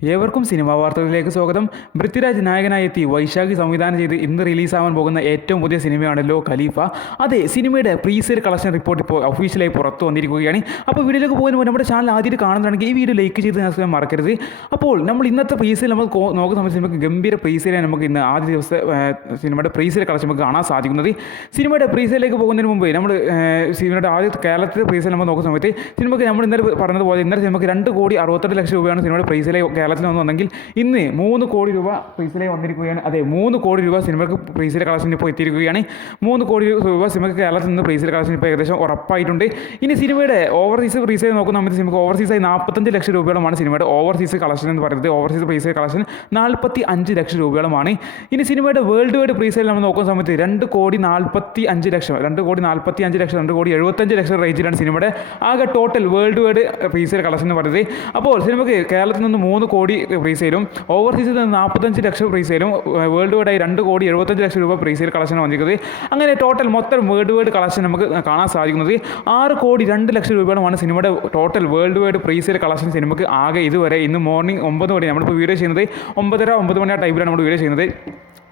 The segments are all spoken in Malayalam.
ഏവർക്കും സിനിമാ വാർത്തകളിലേക്ക് സ്വാഗതം. പൃഥ്വിരാജ് നായകനായി എത്തി വൈശാഖി സംവിധാനം ചെയ്ത് ഇന്ന് റിലീസാവാൻ പോകുന്ന ഏറ്റവും പുതിയ സിനിമയാണല്ലോ ഖലീഫ. അതെ, സിനിമയുടെ പ്രീസെയിൽ കളക്ഷൻ റിപ്പോർട്ട് ഇപ്പോൾ ഒഫീഷ്യലായി പുറത്തു വന്നിരിക്കുകയാണ്. അപ്പോൾ വീഡിയോയിലേക്ക് പോകുമ്പോൾ നമ്മുടെ ചാനൽ ആദ്യമായിട്ട് കാണുന്നതാണെങ്കിൽ ഈ വീഡിയോ ലൈക്ക് ചെയ്ത് മറക്കരുത്. അപ്പോൾ നമ്മൾ ഇന്നത്തെ പ്രീസെയിൽ നമ്മൾ നോക്കുന്ന സമയത്ത് നമുക്ക് ഗംഭീര പ്രീസെയിലാണ് നമുക്ക് ഇന്ന് ആദ്യ ദിവസത്തെ സിനിമയുടെ പ്രീസെയിൽ കളക്ഷൻ നമുക്ക് കാണാൻ സാധിക്കുന്നത്. സിനിമയുടെ പ്രീസെയിലേക്ക് പോകുന്നതിന് മുമ്പ് നമ്മൾ സിനിമയുടെ ആദ്യത്തെ കേരളത്തിലെ പ്രീസെയിൽ നമ്മൾ നോക്കുന്ന സമയത്ത് സിനിമയ്ക്ക് നമ്മൾ ഇന്നലെ പറഞ്ഞതുപോലെ ഇന്നലെ സിനിമയ്ക്ക് 2,68,00,000 രൂപയാണ് സിനിമയുടെ പ്രീസെയിൽ കേരളത്തിൽ വന്നെങ്കിൽ ഇന്ന് 3 കോടി രൂപ പ്രീസിലേക്ക് വന്നിരിക്കുകയാണ്. അതെ, 3 കോടി രൂപ സിനിമയ്ക്ക് പ്രീസിലെ കളക്ഷൻ ഇപ്പോൾ എത്തിയിരിക്കുകയാണ്. 3 കോടി രൂപ സിനിമയ്ക്ക് കേരളത്തിൽ നിന്ന് പ്രീസിലെ കളക്ഷൻ ഇപ്പോൾ ഏകദേശം ഉറപ്പായിട്ടുണ്ട്. ഇനി സിനിമയുടെ ഓവർസീസ് പ്രീസിൽ നോക്കുന്ന സമയത്ത് സിനിമയ്ക്ക് ഓവർസീസായി 45 ലക്ഷം രൂപയോളമാണ് സിനിമയുടെ ഓവർസീസ് കളക്ഷൻ എന്ന് പറയുന്നത്. ഓവർസീസ് പ്രീസിലെ കളക്ഷൻ 45 ലക്ഷം രൂപയോളമാണ്. ഇനി സിനിമയുടെ വേൾഡ് വൈഡ് പ്രീസിൽ നമ്മൾ നോക്കുന്ന സമയത്ത് 2,45,00,000 2,75,00,000 റേഞ്ചിലാണ് സിനിമയുടെ ആകെ ടോട്ടൽ വേൾഡ് വൈഡ് പ്രീസിലെ കളക്ഷൻ എന്ന് പറയുന്നത്. അപ്പോൾ സിനിമയ്ക്ക് കേരളത്തിൽ നിന്ന് 3 കോടി പ്രീസെയിലും ഓവർസീസിൽ നിന്ന് 45 ലക്ഷം പ്രീസെയിലും വേൾഡ് വൈഡായി 2,75,00,000 രൂപ പ്രീസെയിൽ കളക്ഷൻ വന്നിരിക്കുന്നത്. അങ്ങനെ ടോട്ടൽ മൊത്തം വേൾഡ് വൈഡ് കളക്ഷൻ നമുക്ക് കാണാൻ സാധിക്കുന്നത് 6,02,00,000 രൂപയുമാണ് സിനിമയുടെ total world wide presale collection സിനിമയ്ക്ക് ആകെ ഇതുവരെ ഇന്ന് മോർണിംഗ് 9 മണി നമ്മളിപ്പോൾ വീഡിയോ ചെയ്യുന്നത് 9:30-9 മണി ആ ടൈമിലാണ് നമ്മൾ വീഡിയോ ചെയ്യുന്നത്.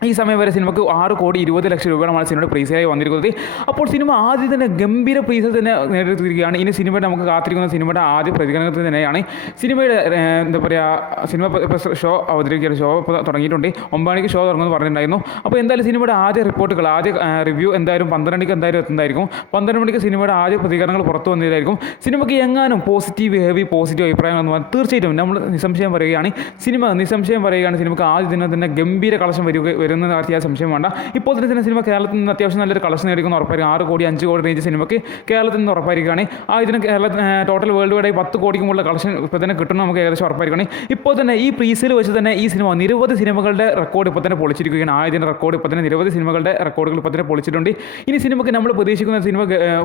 ഈ സമയം വരെ സിനിമയ്ക്ക് 6,20,00,000 രൂപയാണ് സിനിമയുടെ പ്രീസെയിലായി വന്നിരിക്കുന്നത്. അപ്പോൾ സിനിമ ആദ്യം തന്നെ ഗംഭീര പ്രീസിൽ തന്നെ നേടിയെടുത്തിരിക്കുകയാണ്. ഇനി സിനിമയുടെ നമുക്ക് കാത്തിരിക്കുന്ന സിനിമയുടെ ആദ്യ പ്രതികരണത്തിൽ തന്നെയാണ്. സിനിമയുടെ എന്താ പറയുക, സിനിമ ഷോ അവതരിപ്പിക്കുന്ന ഷോ ഇപ്പോൾ തുടങ്ങിയിട്ടുണ്ട്. 9 മണിക്ക് ഷോ തുടങ്ങുമെന്ന് പറഞ്ഞിട്ടുണ്ടായിരുന്നു. അപ്പോൾ എന്തായാലും സിനിമയുടെ ആദ്യ റിപ്പോർട്ടുകൾ ആദ്യ റിവ്യൂ എന്തായാലും 12 മണിക്ക് എന്തായാലും എത്തുന്നതായിരിക്കും. 12 മണിക്ക് സിനിമയുടെ ആദ്യ പ്രതികരണങ്ങൾ പുറത്തു വന്നതായിരിക്കും. സിനിമയ്ക്ക് എങ്ങാനും പോസിറ്റീവ് അഭിപ്രായങ്ങൾ തീർച്ചയായിട്ടും നമ്മൾ നിസ്സംശയം പറയുകയാണ്. സിനിമയ്ക്ക് ആദ്യ ദിനം തന്നെ ഗംഭീര കളക്ഷൻ വരുന്ന നടത്തിയ സംശയം വേണ്ട. ഇപ്പോൾ തന്നെ സിനിമ കേരളത്തിൽ നിന്ന് അത്യാവശ്യം നല്ലൊരു കളക്ഷൻ നേടിക്കുന്ന ഉറപ്പായിരിക്കും. 6 കോടി 5 കോടി റേഞ്ച് സിനിമയ്ക്ക് കേരളത്തിൽ നിന്ന് ഉറപ്പായിരിക്കുകയാണ്. ആ ഇതിന് ടോട്ടൽ വേൾഡ് വൈഡായി 10 കോടിക്ക് മുകളിൽ കളക്ഷൻ ഇപ്പോൾ തന്നെ കിട്ടുന്ന നമുക്ക് ഏകദേശം ഉറപ്പായിരിക്കുകയാണ്. ഇപ്പോൾ തന്നെ ഈ പ്രീസിൽ വെച്ച് തന്നെ ഈ സിനിമ നിരവധി സിനിമകളുടെ റെക്കോർഡ് ഇപ്പോൾ തന്നെ പൊളിച്ചിരിക്കുകയാണ്. ആയതിൻ്റെ റെക്കോർഡ് ഇപ്പോൾ തന്നെ നിരവധി സിനിമകളുടെ റെക്കോർഡുകൾ ഇപ്പോൾ തന്നെ പൊളിച്ചിട്ടുണ്ട്. ഇനി സിനിമയ്ക്ക് നമ്മൾ പ്രതീക്ഷിക്കുന്ന സിനിമ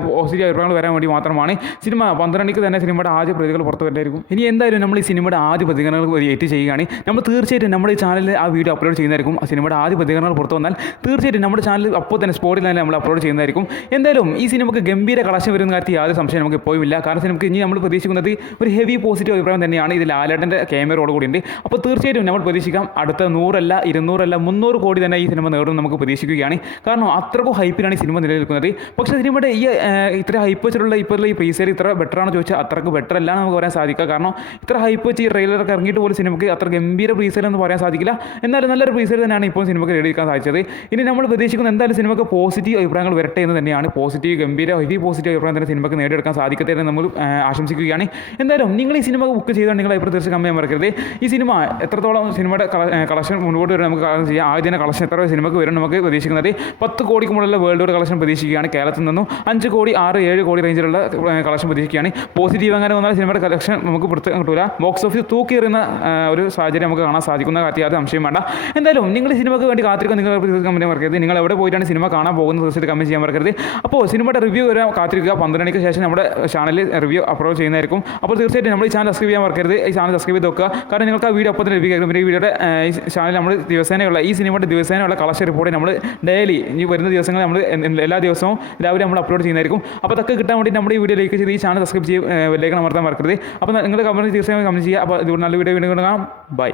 പോസിറ്റീവ് അഭിപ്രായങ്ങൾ വരാൻ വേണ്ടി മാത്രമാണ്. സിനിമ 12 മണിക്ക് തന്നെ സിനിമയുടെ ആദ്യ പ്രതികൾ പുറത്തു വരായിരിക്കും. ഇനി എന്തായാലും നമ്മൾ ഈ സിനിമയുടെ ആദ്യ പ്രതികരണങ്ങൾ വെയിറ്റ് ചെയ്യുകയാണ്. നമ്മൾ തീർച്ചയായിട്ടും നമ്മുടെ ഈ ചാനലിൽ ആ വീഡിയോ അപ്ലോഡ് ചെയ്യുന്നതായിരിക്കും. ആ സിനിമയുടെ ആദ്യ പ്രതികരണങ്ങൾ പുറത്തു വന്നാൽ തീർച്ചയായിട്ടും നമ്മുടെ ചാനൽ അപ്പോൾ തന്നെ സ്പോട്ടിൽ തന്നെ നമ്മൾ അപ്ലോഡ് ചെയ്യുന്നതായിരിക്കും. എന്തായാലും ഈ സിനിമയ്ക്ക് ഗംഭീര കളക്ഷൻ വരുന്ന കാര്യത്തിൽ യാതൊരു സംശയം നമുക്ക് ഇപ്പോഴും ഇല്ല. കാരണം സിനിമയ്ക്ക് ഇനി നമ്മൾ പ്രതീക്ഷിക്കുന്നത് ഒരു ഹെവി പോസിറ്റീവ് അഭിപ്രായം തന്നെയാണ്. ഇത് ലാലേട്ടൻ്റെ ക്യാമറയോട് കൂടിയുണ്ട്. അപ്പോൾ തീർച്ചയായിട്ടും നമ്മൾ പ്രതീക്ഷിക്കാം അടുത്ത 100 അല്ല 200 അല്ല 300 കോടി തന്നെ ഈ സിനിമ നേടും നമുക്ക് പ്രതീക്ഷിക്കുകയാണ്. കാരണം അത്രക്കും ഹൈപ്പിലാണ് ഈ സിനിമ നിലനിൽക്കുന്നത്. പക്ഷേ സിനിമയുടെ ഈ ഇത്ര ഹൈപ്പ് വെച്ചിട്ടുള്ള ഇപ്പോൾ ഈ പ്രീസെയിൽ ഇത്ര ബെറ്ററാണെന്ന് ചോദിച്ചാൽ അത്രക്ക് ബെറ്റർ അല്ല നമുക്ക് പറയാൻ സാധിക്കുക. കാരണം ഇത്ര ഹൈപ്പ് വെച്ച് ഈ ട്രെയിലറൊക്കെ ഇറങ്ങിയിട്ട് പോലും സിനിമയ്ക്ക് അത്ര ഗംഭീര പ്രീസെയിൽ എന്ന് പറയാൻ സാധിക്കില്ല. എന്നാലും നല്ലൊരു പ്രീസെയിൽ തന്നെയാണ് ഇപ്പോൾ സിനിമയ്ക്ക് നേടിയെടുക്കാൻ സാധിച്ചത്. ഇനി നമ്മൾ പ്രതീക്ഷിക്കുന്നത് എന്തായാലും സിനിമയ്ക്ക് പോസിറ്റീവ് അഭിപ്രായങ്ങൾ വരട്ടെ എന്ന് തന്നെയാണ്. ഗംഭീര ഹെവി പോസിറ്റീവ് അഭിപ്രായം തന്നെ സിനിമയ്ക്ക് നേടിയെടുക്കാൻ സാധിക്കട്ടെ എന്ന് നമ്മൾ ആശംസിക്കുകയാണ്. എന്തായാലും നിങ്ങൾ ഈ സിനിമ ബുക്ക് ചെയ്താൽ നിങ്ങൾ അഭിപ്രായം തീർച്ചയായും കമ്മിയാൻ മറക്കരുത്. ഈ സിനിമ എത്രത്തോളം സിനിമയുടെ കളക്ഷൻ മുൻപോട്ട് വരും നമുക്ക് ചെയ്യാം. ആദ്യം കളക്ഷൻ എത്ര സിനിമയ്ക്ക് വരും നമുക്ക് പ്രതീക്ഷിക്കുന്നത് 10 കോടിക്ക് മുകളിലുള്ള വേൾഡ് വൈഡ് കളക്ഷൻ പ്രതീക്ഷിക്കുകയാണ്. കേരളത്തിൽ നിന്നും 5 കോടി 6-7 കോടി റേഞ്ചിലുള്ള കളക്ഷൻ പ്രതീക്ഷിക്കുകയാണ്. പോസിറ്റീവ് അങ്ങനെ വന്നാൽ സിനിമയുടെ കളക്ഷൻ നമുക്ക് പുറത്ത് കിട്ടില്ല. ബോക്സ് ഓഫീസ് തൂക്കിയെറിയുന്ന ഒരു സാഹചര്യം നമുക്ക് കാണാൻ സാധിക്കുന്ന കാര്യത്തിൽ യാതൊരു സംശയം വേണ്ട. എന്തായാലും നിങ്ങൾ സിനിമയ്ക്ക് വേണ്ടി കാത്തിരിക്കാൻ നിങ്ങൾ കമൻറ്റ് മറക്കരുത്. നിങ്ങൾ എവിടെ പോയിട്ടാണ് സിനിമ കാണാൻ പോകുന്നത് തീർച്ചയായിട്ടും കമൻറ്റ് ചെയ്യാൻ മറക്കരുത്. അപ്പോൾ സിനിമയുടെ റിവ്യൂ വരാൻ കാത്തിരിക്കുക. 12 മണിക്ക് ശേഷം നമ്മുടെ ചാനലിൽ റിവ്യൂ അപ്ലോഡ് ചെയ്യുന്നതായിരിക്കും. അപ്പോൾ തീർച്ചയായിട്ടും നമ്മൾ ഈ ചാനൽ സബ്സ്ക്രൈബ് ചെയ്യാൻ മറക്കരുത്. ഈ ചാനൽ സബ്സ്ക്രൈബ് ചെയ്ത് വെക്കുക. കാരണം നിങ്ങൾക്ക് ആ വീഡിയോ അപ്പോൾ തന്നെ ലഭിക്കും. പിന്നെ ഈ വീഡിയോയുടെ ഈ ചാനൽ നമ്മൾ ഈ സിനിമയുടെ ദിവസേനയുള്ള കളക്ഷൻ റിപ്പോർട്ട് നമ്മൾ ഡെയിലി ഈ വരുന്ന ദിവസങ്ങളിൽ നമ്മൾ എല്ലാ ദിവസവും രാവിലെ നമ്മൾ അപ്ലോഡ് ചെയ്യുന്നതായിരിക്കും. അപ്പോൾ അതൊക്കെ കിട്ടാൻ വേണ്ടി നമ്മുടെ ഈ വീഡിയോ ലൈക്ക് ചെയ്ത് ഈ ചാനൽ സബ്സ്ക്രൈബ് ബെല്ലൈക്കൺ അമർത്താൻ മറക്കരുത്. അപ്പോൾ നിങ്ങൾ കമൻറ്റ് തീർച്ചയായും കമൻറ്റ് ചെയ്യുക. അപ്പോൾ ഇത് നല്ല വീഡിയോ കാണാം. ബൈ.